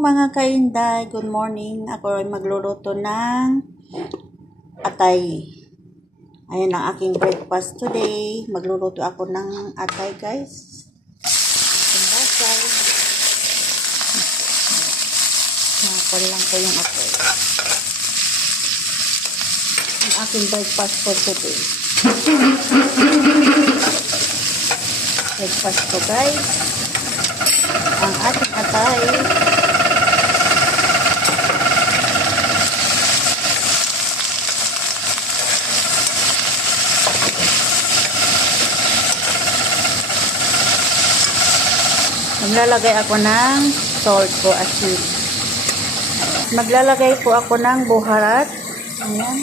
mga kainday, good morning. Ako ay magluluto ng atay. Ayan ang aking breakfast today. Magluluto ako ng atay, guys. Nakapal lang po yung atay. Ang aking breakfast for today. Breakfast ko, guys. Ang ating atay. Maglalagay ako ng salt po, asin. Maglalagay po ako ng buharat. Ayan.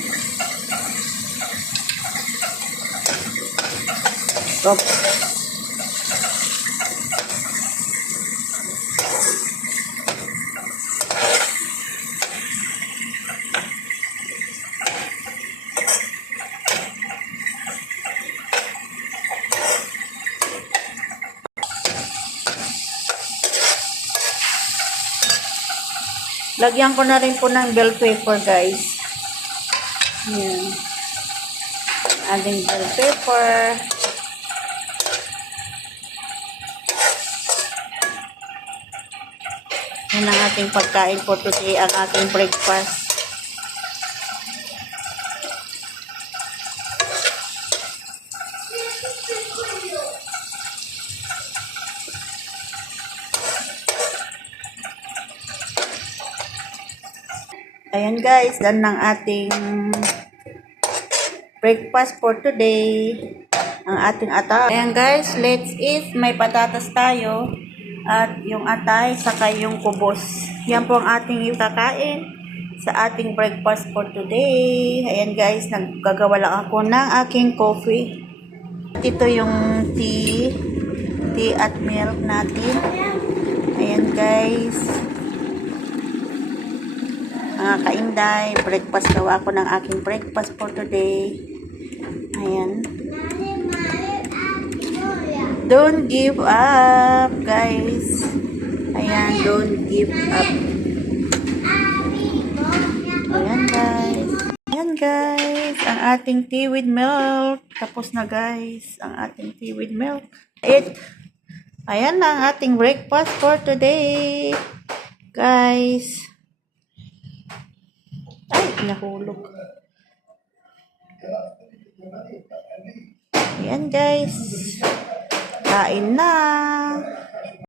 Stop. Lagyan ko na rin po ng bell pepper, guys. Ayan. Adding bell pepper. Yan ang ating pagkain for today, ang ating breakfast. Ayan guys, done ng ating breakfast for today. Ang ating atay. Ayan guys, let's eat. May patatas tayo. At yung atay, saka yung kubos. Yan po ang ating ikakain sa ating breakfast for today. Ayan guys, naggagawa lang ako ng aking coffee. At ito yung tea at milk natin. Ayan guys. Mga kainday, breakfast daw ako ng aking breakfast for today. Ayan. Don't give up, guys. Ayan, don't give up. Ayan, guys. Ayan, guys. Ang ating tea with milk. Tapos na, guys. Ang ating tea with milk. Ayan na ang ating breakfast for today. Guys. Ay, nahulog. Ayan guys. Kain na.